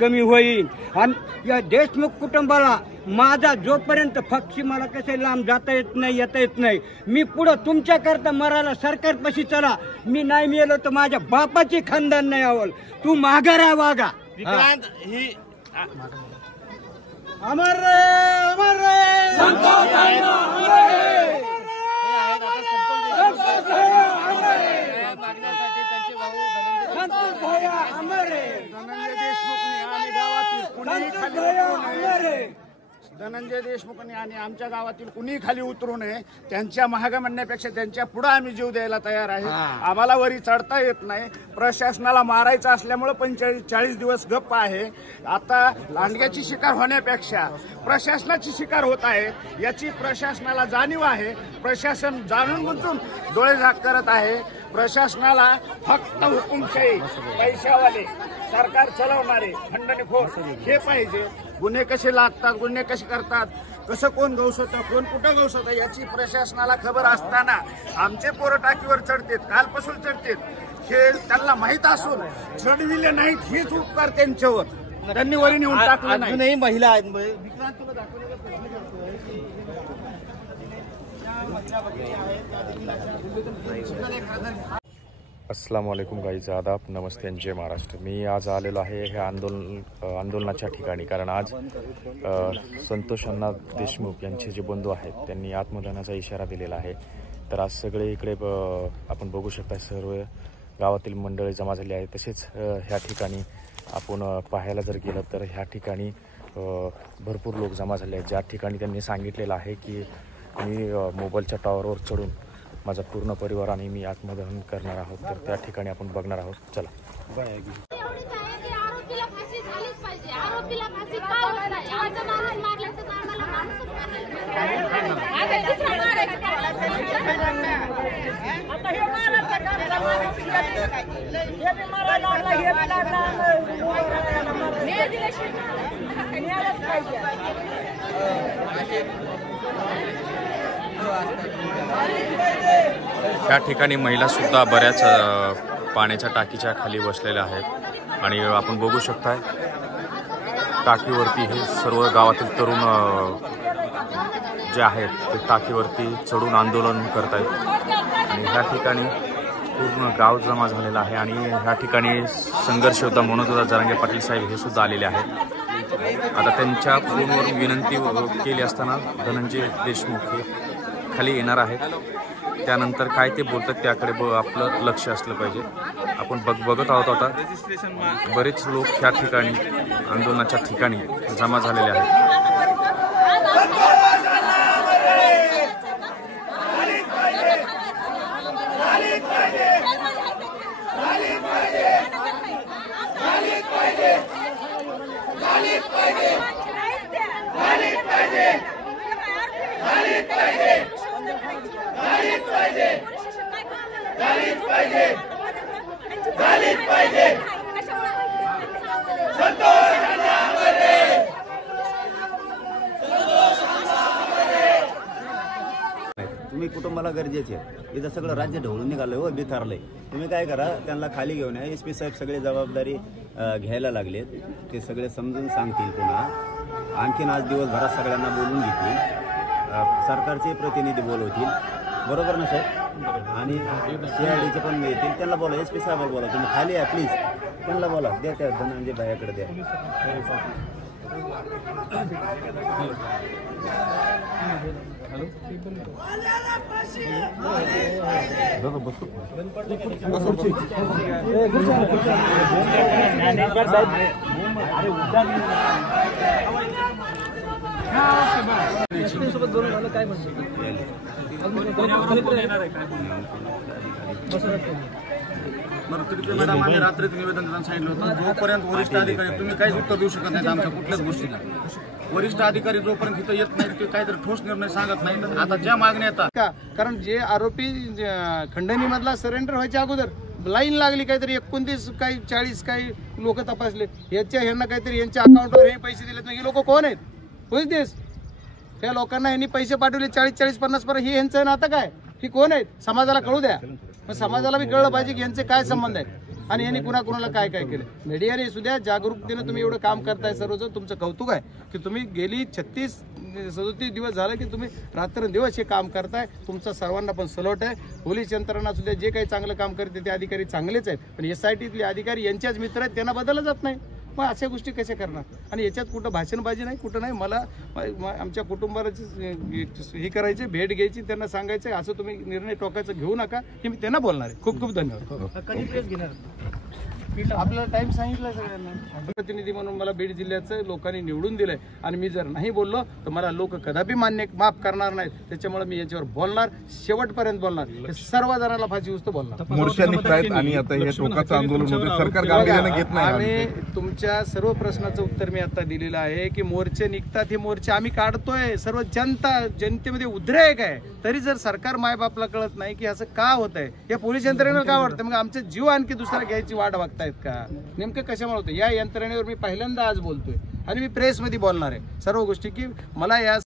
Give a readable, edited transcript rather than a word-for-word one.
कमी होईल। आणि या देशमुख कुटुंबाला माझा जोपर्यंत पक्षी मला कसे लांब जाता येत नाही येता येत नाही, मी पुढं तुमच्याकरता मराला सरकारपाशी चला। मी नाही मिळालो तर माझ्या बापाची खानदान नाही आवल, तू माघारा वागा। विक्रांत ही अमर रे अमर रे संतोष आहे अमर रे संतोष आहे मागण्यासाठी त्यांचे भाऊ संतोष भैया अमर रे धनंजय देशमुखने आणि गावातील कुणी खाली अमर रे धनंजय देशमुखने आणि आमच्या गावातील कुणी खाली उतरू नये। त्यांच्या महाग म्हणण्यापेक्षा त्यांच्या पुढे आम्ही जीव द्यायला तयार आहे। आम्हाला वरी चढता येत नाही, प्रशासनाला मारायचं असल्यामुळे 45-40 दिवस गप्प आहे। आता लांडग्याची शिकार होण्यापेक्षा प्रशासनाची शिकार होत आहे, याची प्रशासनाला जाणीव आहे। प्रशासन जाणून बुजून डोळे झाक करत आहे। प्रशासनाला फक्त हुकुमशाही, पैशावाले, सरकार चालवणारे खंडणीखोर हे पाहिजे। गुन्हे कसे लागतात, गुन्हे कसे करतात, कसं कोण गवसतं, कोण कुठं गवसतं याची प्रशासनाला खबर असताना आमचे पोरं टाकीवर चढतात, कालपासून चढतात हे त्यांना माहीत असून चढविले नाहीत हेच उपकार त्यांच्यावर त्यांनी वरी नेऊन टाकलं नाही। अजूनही महिला आहेत। विक्रांत तुला दाखवण्याचा प्रयत्न करतोय। अस्सलाम वालेकुम गाईज, आदाब, नमस्ते, जय महाराष्ट्र। मी आज आलेलो आहे हे आंदोलनाच्या ठिकाणी, कारण आज संतोष अण्णा देशमुख यांचे जे बंधू आहेत त्यांनी आत्मदानाचा इशारा दिलेला आहे। तर आज सगळे इकडे आपण बघू शकता, सर्व गावातील मंडळी जमा झाली आहे। तसेच ह्या ठिकाणी आपण पाहायला जर गेलं तर ह्या ठिकाणी भरपूर लोक जमा झाले आहेत, ज्या ठिकाणी त्यांनी सांगितलेलं आहे की मी मोबाईलच्या टॉवरवर चढून माझा पूर्ण परिवार आणि मी आत्मदहन करणार आहोत। तर त्या ठिकाणी आपण बघणार आहोत, चला। या ठिकाणी महिला सुद्धा बऱ्याच पाण्याच्या टाकीच्या खाली बसलेल्या आहेत आणि आपण बघू शकताय टाकीवरती हे सर्व गावातील तरुण जे आहेत ते टाकीवरती चढून आंदोलन करत आहेत आणि ह्या ठिकाणी पूर्ण गाव जमा झालेला आहे। आणि ह्या ठिकाणी संघर्ष योद्धा मनोज जरांगे पाटील साहेब हे सुद्धा आलेले आहेत। आता त्यांच्या फोनवरून विनंती केली असताना धनंजय देशमुख हे खाली येणार आहेत। त्यानंतर काय ते बोलतात त्याकडे आपलं लक्ष असलं पाहिजे। आपण बघत आहोत आता बरेच लोक ह्या ठिकाणी आंदोलनाच्या ठिकाणी जमा झालेले आहेत। तुम्ही कुटुंबाला गरजेचे, इथं सगळं राज्य ढवळून निघालंय हो, बिथारलंय। तुम्ही काय करा, त्यांना खाली घेऊन या। SP साहेब सगळे जबाबदारी घ्यायला लागलेत, ते सगळे समजून सांगतील। पुन्हा आणखीन आज दिवसभरात सगळ्यांना बोलून घेतील, सरकारचे प्रतिनिधी बोलवतील, बरोबर ना साहेब? आणि CIDचे पण येतील, त्यांना बोला, SP साहेबाला बोला, तुम्ही खाली या प्लीज, त्यांना बोला, द्या त्या धनंजय भाईकडे द्या। मॅडम, आम्ही रात्रीच निवेदन देताना सांगितलं होतं, जोपर्यंत वरिष्ठ अधिकारी तुम्ही काहीच उत्तर देऊ शकत नाही आमच्या कुठल्याच गोष्टीला, वरिष्ठ अधिकारी जोपर्यंत इथं येत नाही ते काहीतरी ठोस निर्णय सांगत नाही। आता ज्या मागण्या येतात का, कारण जे आरोपी खंडणीमधला सरेंडर व्हायच्या अगोदर लाईन लागली, काहीतरी 29 काही 40 काही लोक तपासले, ह्यांना काहीतरी यांच्या अकाउंटवर हे पैसे दिलेत नाही। लोक कोण आहेत? होच देश त्या लोकांना यांनी पैसे पाठवले 40-40-50 पर्यंत, हे यांचं नातं काय? ही कोण आहेत? समाजाला कळू द्या, पण समाजाला बी कळलं पाहिजे की यांचे काय संबंध आहेत। आणि यांनी कुणाला काय काय केलं. मीडियाने सुद्धा जागरूकतेने तुम्ही एवढं काम करताय, सर्वच तुमचं कौतुक आहे की तुम्ही गेली 36-37 दिवस झाले की तुम्ही रात्रंदिवस हे काम करताय. तुमचा सर्वांना पण सलोट आहे. पोलीस यंत्रणा सुद्धा जे काही चांगलं काम करते ते अधिकारी चांगलेच आहेत, पण SITतले अधिकारी यांच्याच मित्र आहेत, त्यांना बदललं जात नाही. मग अशा गोष्टी कशा करणार. आणि याच्यात कुठं भाषणबाजी नाही, कुठं नाही. मला आमच्या कुटुंबाला हे करायचे, भेट घ्यायची, त्यांना सांगायचं असं तुम्ही निर्णय टोकायचा घेऊ नका, हे मी त्यांना बोलणार आहे. खूप खूप धन्यवाद. कधी प्रेस घेणार? आपल्याला टाइम सांगितलं सगळ्यांना. प्रतिनिधी म्हणून मला बीड जिल्ह्याचं लोकांनी निवडून दिलंय आणि मी जर नाही बोललो तर मला लोक कदापि माफ करणार नाहीत. त्याच्यामुळे मी याच्यावर बोलणार, शेवटपर्यंत बोलणार. हे सर्व जणांना फाशी उचतो बोलणार. मोर्चा निघतायत आणि आता हे टोकाचं आंदोलन होते, सरकार गांभीर्याने घेत नाही. आम्ही तुमच्या सर्व प्रश्नाचं उत्तर मी आता दिलेलं आहे की मोर्चे निघतात, हे मोर्चे आम्ही काढतोय. सर्व जनतेमध्ये उद्रेक आहे, तरी जर सरकार मायबापला कळत नाही की असं का होत आहे, या पोलीस यंत्रणेला का वाटतं, मग आमचे जीव आणखी दुसरा घ्यायची वाट बघतायत का? नेमकं कशामुळे होतं या यंत्रणेवर मी पहिल्यांदा आज बोलतोय आणि मी प्रेसमध्ये बोलणार आहे सर्व गोष्टी की मला या